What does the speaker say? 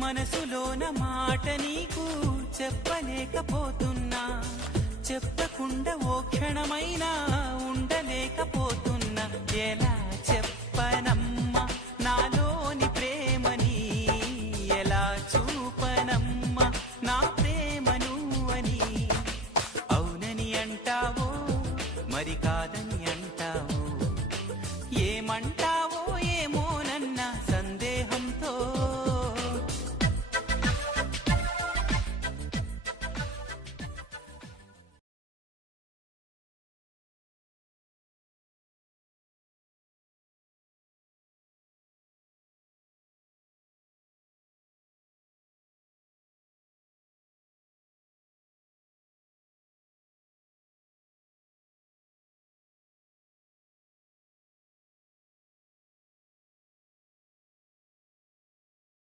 మనసులోన మాట నీకు చెప్పలేకపోతున్నా, చెప్పకుండా ఓ క్షణమైనా ఉండలేకపోతున్నా. ఎలా చెప్పనమ్మా